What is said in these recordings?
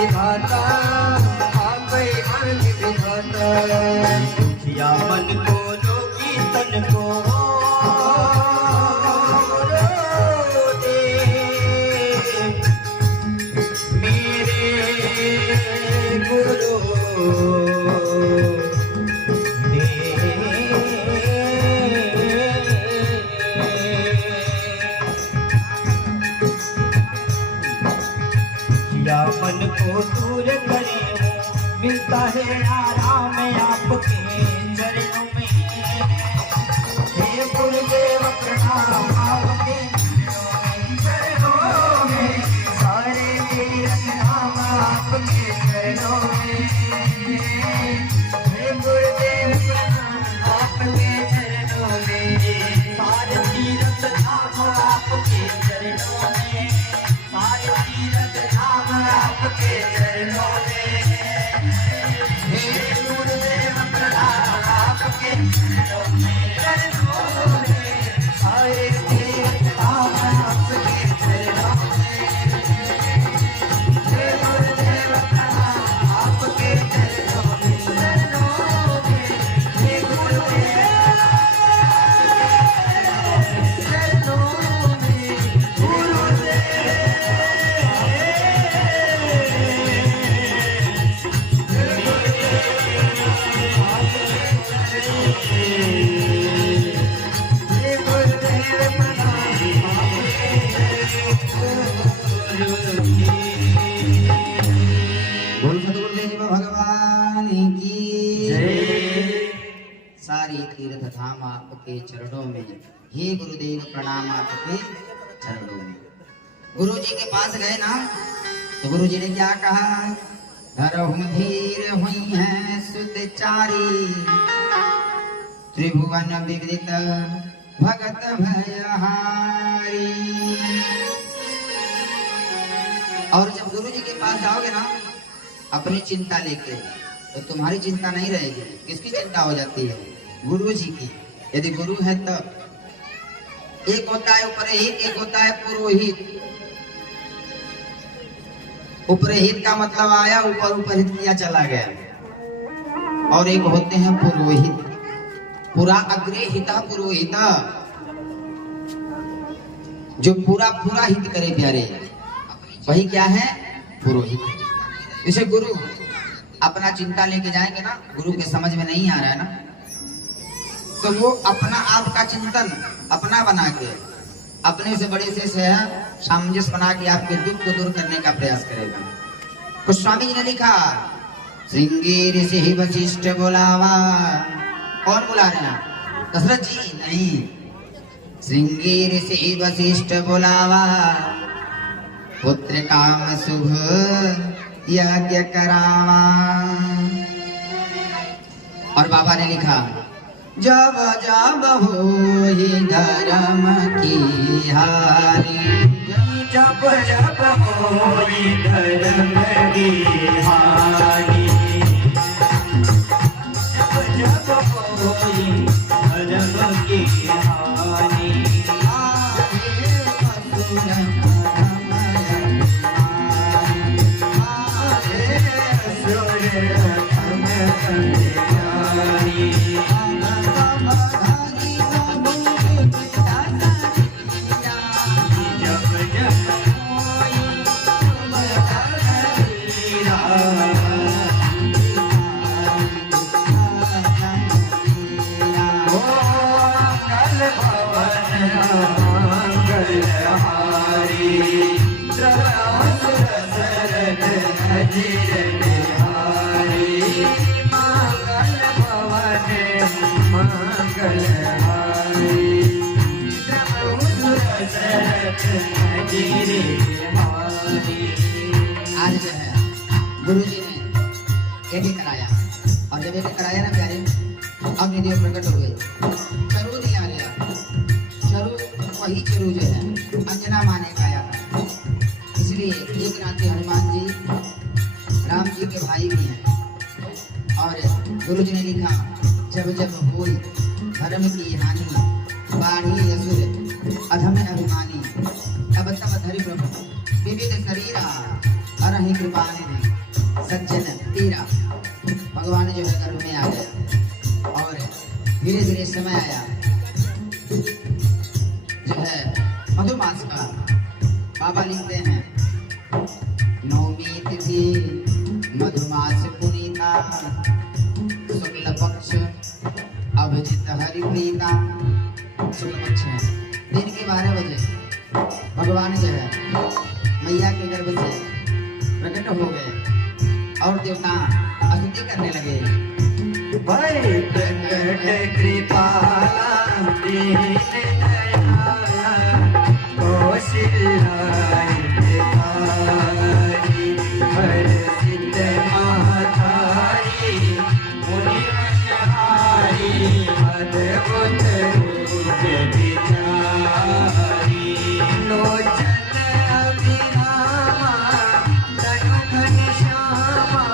विधाता, आप आन विधाता। दुखिया मन को रोगी तन को मन को दूर करे मिलता है आराम आपके चरणों में। हे गुरुदेव प्रणाम आपके चरणों में, सारे तीरथ धाम आपके चरणों में। हे गुरुदेव प्रणाम आपके चरणों में, सारे तीरथ धाम आपके चरणों में, सारे तीरथ धाम आपके चरणों में। हे गुरुदेव प्रणाम आपके चरणों में, सारे तीरथ धाम आपके चरणों में। हे गुरुदेव प्रणाम आपके चरणों में, हे गुरुदेव सारी तीर्थ धाम आपके चरणों में। हे गुरुदेव प्रणाम आपके चरणों में। गुरु जी के पास गए ना तो गुरु जी ने क्या कहा? धरहु धीर हुई है सुतचारी, त्रिभुवन विविदित भगत भयहारी। और जब गुरु जी के पास जाओगे ना अपनी चिंता लेके, तो तुम्हारी चिंता नहीं रहेगी। किसकी चिंता हो जाती है? गुरु जी की। यदि गुरु है तब एक होता है उपरहित, एक होता है पुरोहित। उपरहित का मतलब आया ऊपर उपरहित किया चला गया, और एक होते हैं पुरोहित। पुरा अग्रे हिता पुरोहिता, जो पूरा पूरा हित करे प्यारे, वही क्या है? पुरोहित। जैसे गुरु अपना चिंता लेके जाएंगे ना, गुरु के समझ में नहीं आ रहा है ना, तो वो अपना आपका चिंतन अपना बना के अपने से बड़े से सामंजस्य बना के आपके दुख को दूर करने का प्रयास करेगा। कुछ स्वामी जी ने लिखा, श्रृंगी ऋषि वशिष्ठ बुलावा। कौन बुला रहे हैं? दशरथ जी नहीं, श्रृंगी ऋषि वशिष्ठ बुलावा, पुत्र काम शुभ यज्ञ करावा। और बाबा ने लिखा, जब जब होई धर्म की हानि, जब जब होई धर्म की हानि, जब जब होई धर्म की हानि, आगे असुर आज जो है गुरु जी ने यज्ञ कराया, और जब यज्ञ कराया ना प्यारे, अग्निदेव प्रकट हुए, चरु दिया गया। चरु वही चरु जो है अंजना माने का आया था। इसलिए एक रात हनुमान जी राम जी के भाई भी हैं। और गुरु जी ने लिखा, जब जब होई धर्म की हानि, बाढ़ी असुर अधम अभिमानी, तब तब धरि प्रभु विविध शरीरा, हर ही कृपा निधि सज्जन तेरा भगवान जो है गर्भ में आ गया और धीरे धीरे समय आया जो है मधुमास का। बाबा लिखते हैं नवमी तिथि मधुमास पुनीता शुक्ल पक्ष अभिजित हरिप्रीता। शुक्ल पक्ष है दिन के 12 बजे भगवान जो है मैया के गर्भ से प्रकट हो गए और देवता स्तुति करने लगे। भाई प्रकट कृपाला दीन दयाला कौशल्याय कारी हर सिद्ध महाधारी मुनि मनहारी अद्भुत रूप विचारी लोचन अभिरामा तनु घनश्यामा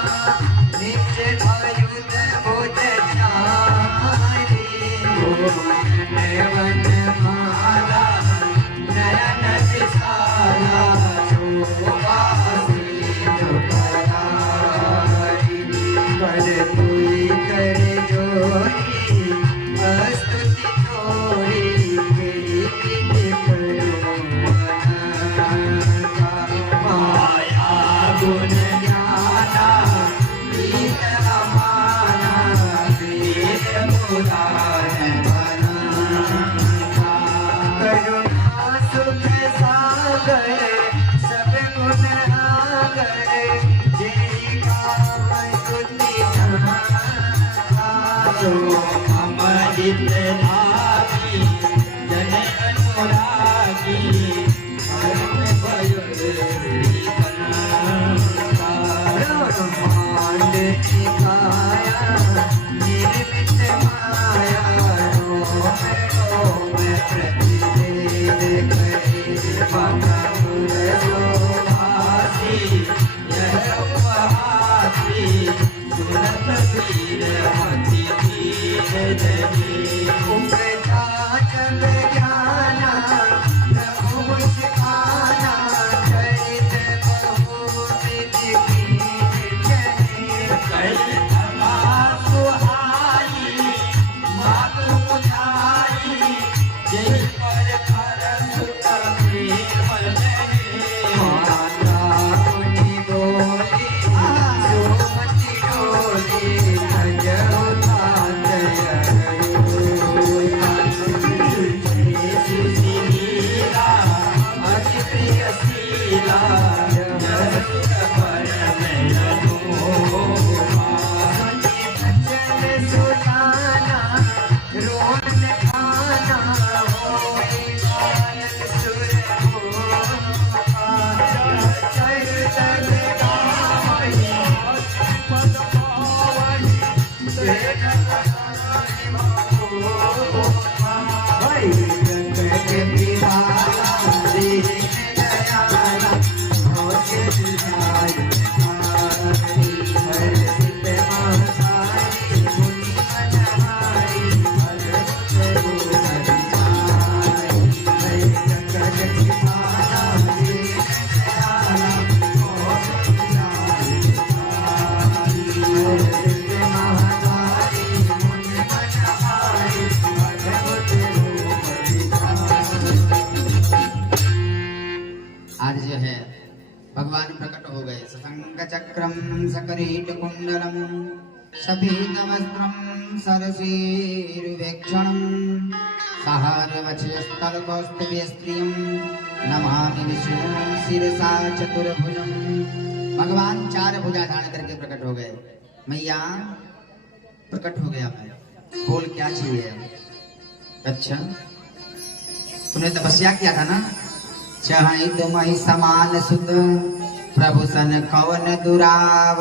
निज आयुध भुज चारी नयन माला नयन विशाला शोभा सिंधु करारी कर तुई कर जोरी स्तुति तोरी मेरी विधि करो अनंता माया गुण ज्ञाना गीत अमाना वेद पुराण बना करुणा सुख सागर सब गुण आगर जय काम स्तुति सो अमृत धामी जन अनुरागी परम भयो श्री कनका ब्रह्मांड की काया निर्मित माया रोम रोम प्रतिवेद करे मधुर शोभासी यह उपहासी सुनत वीर मति धीर धरी उपजा जग ज्ञाना प्रभु मुस्काना चरित बहु विधि कीन जय कल धमा सुहाई मातु मुझाई जय पर कर सुत प्रेम लहे माता मुनि बोली सुमति डोली भजो तात सुशीला अति प्रिय शीला जसुत परम अनुपमा बचन सुजाना रोन खाना होई बालक सुर भोपा चरित गावई पद पावई सेठ भाई प्रकट विधाना दीन दयाला कौशल्याय कारी हर सिद्ध महाधारी मुनि मनहारी अद्भुत रूप विचारी जय प्रकट कृपाला दीन दयाला कौशल्याय कारी हर सिद्ध महाधारी मुनि मनहारी अद्भुत रूप विचारी। आज जो है भगवान प्रकट हो गए। सशंक चक्रम सकरीट कुंडलम सफेद वस्त्रम सरसीरुवेक्षणम सहारवचयस्थल कौस्तुभे स्त्रियम नमामि विष्णु शिरसा चतुर्भुजम। भगवान 4 भुजा धारण करके प्रकट हो गए। मैया प्रकट हो गया मैं बोल क्या चाहिए। अच्छा तूने तपस्या किया था ना चाहे तुमहि समान सुत प्रभु सन कवन दुराव।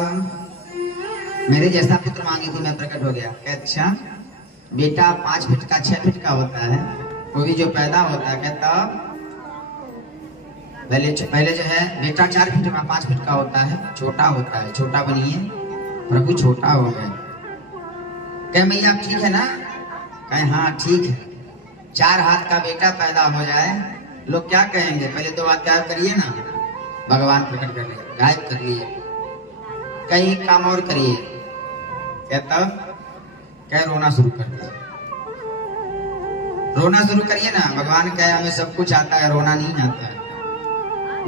मेरे जैसा पुत्र मांगी थी मैं प्रकट हो गया। अच्छा बेटा 5 फीट का 6 फीट का होता है वो भी जो पैदा होता है कहता पहले जो है बेटा 4 फीट का 5 फीट का होता है छोटा होता है छोटा बनिए प्रभु छोटा हो गए। कहे मैया ठीक है ना कहे हाँ ठीक है। 4 हाथ का बेटा पैदा हो जाए लोग क्या कहेंगे पहले 2 बात प्यार करिए ना भगवान प्रकट कर लिए, गायब कर लिए, कहीं काम और करिए। कहता कह रोना शुरू कर दिया, रोना शुरू करिए ना। भगवान कहे हमें सब कुछ आता है, रोना नहीं आता है।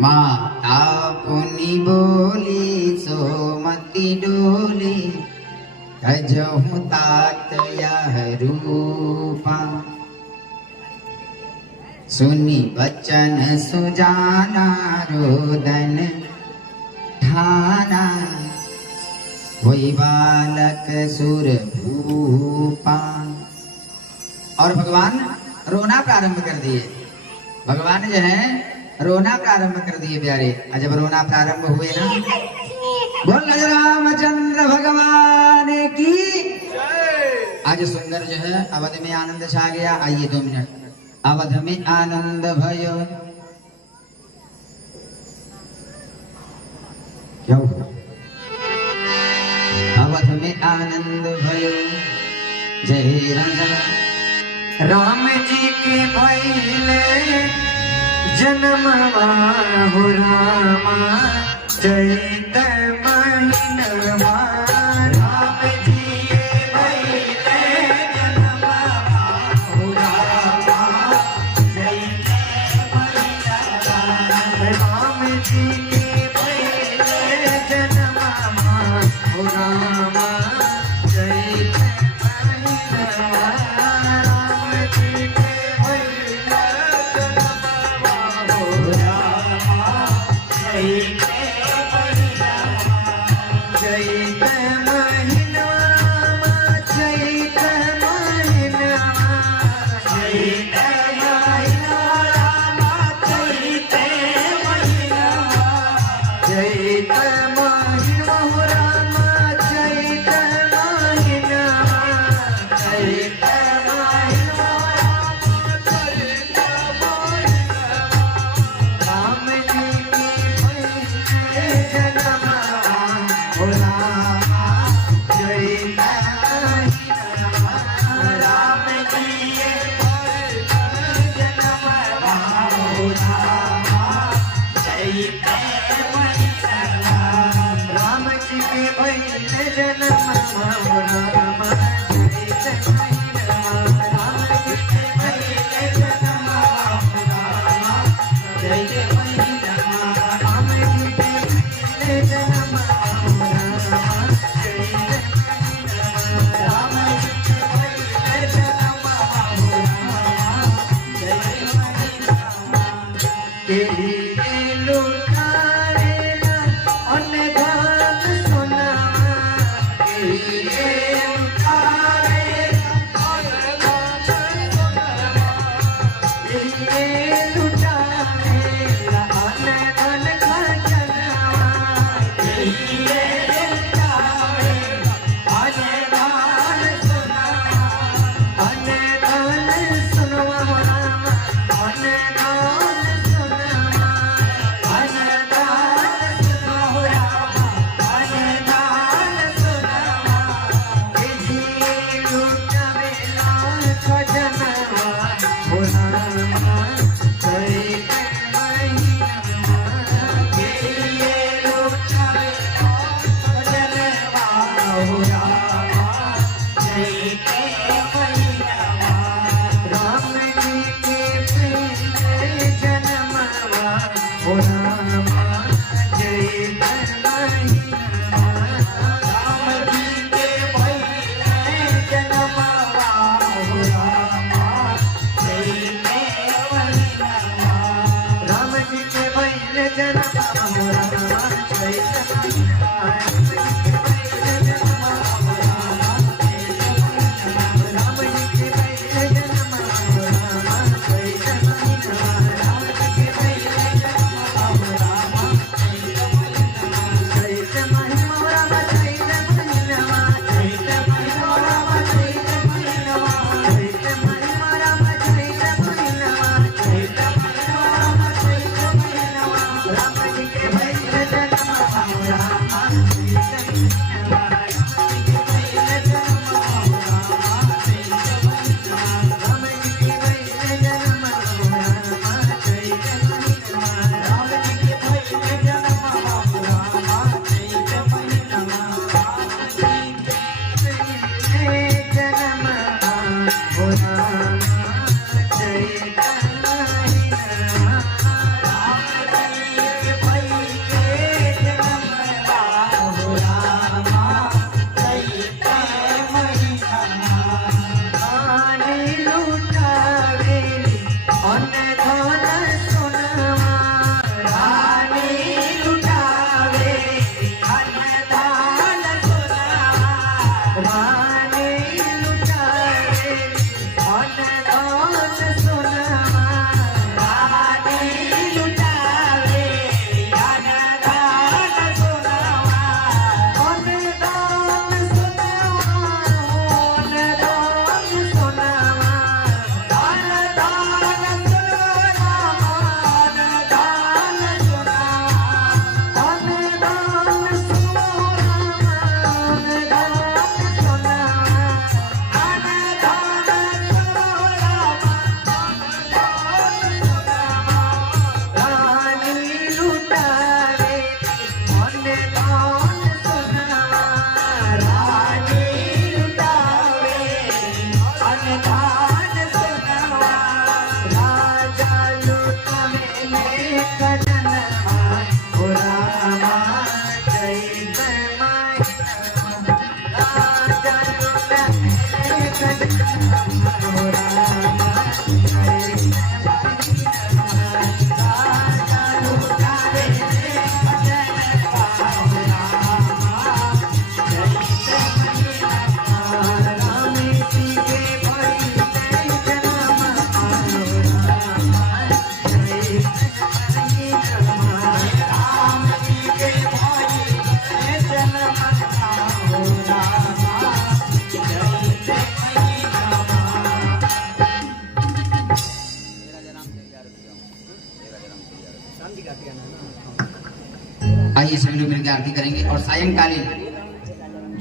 माता पुनि बोली सोमति डोली, तजहु तात यह रूपा, सुनी बचन सुजाना रोदन ठाना, वही बालक सुर भूपा। और भगवान रोना प्रारंभ कर दिए। भगवान जो है रोना प्रारंभ कर दिए प्यारे। और जब रोना प्रारंभ हुए ना, बोल रामचंद्र भगवान की। आज सुंदर जो है अवध में आनंद छा गया। आइए 2 मिनट। अवध में आनंद भयो, क्या हुआ? अवध में आनंद भयो, जय राजा राम जी के भइले जन्मवा हो रामा, चैत महीनवा। राम जी के भइले जन्मवा हो रामा, चैत महीनवा। राम जी के भइले जन्मवा हो रामा, चैत महीनवा। आइए सभी लोग मिलकर आरती करेंगे। और सायंकालीन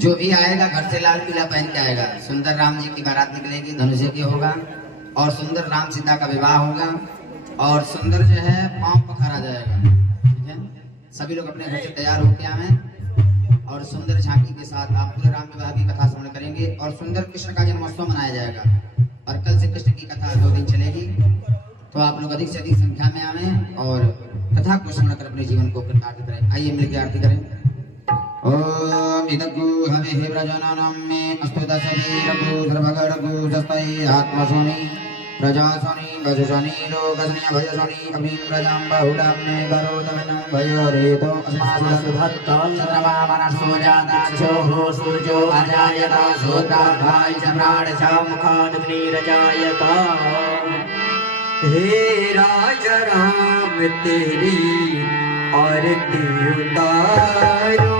जो भी आएगा घर से लाल पीला पहन के आएगा। सुंदर राम जी की बारात निकलेगी, धनुष की होगा और सुंदर राम सीता का विवाह होगा और सुंदर जो है पांव पखारा जाएगा। ठीक है, सभी लोग अपने घर से तैयार होके आए और सुंदर झांकी के साथ आप पूरे राम विवाह की कथा श्रवण करेंगे और सुंदर कृष्ण का जन्मोत्सव मनाया जाएगा। और कल से कृष्ण की कथा 2 दिन चलेगी, तो आप लोग अधिक से अधिक संख्या में आवें और कथा को श्रवण कर अपने जीवन को प्रकाशित करें। आइए मिलकर आरती करें। ओम इदग्गु हविः व्रजननं मे अस्तु दशवीरगु सर्वगडगु जस्तै आत्मशोनि प्रजाशोनि भजशोनि लोकशोनि भजशोनि अभिं व्रजं बहुलं मे करोतमिनं भयोरेतो अस्मासुधत्तं सर्वमानसो जाताक्षोः सूर्यो अजायत शूद्राभाय च प्राण च मुखादग्निरजायत। हे राजा राम तेरी आरती उतारो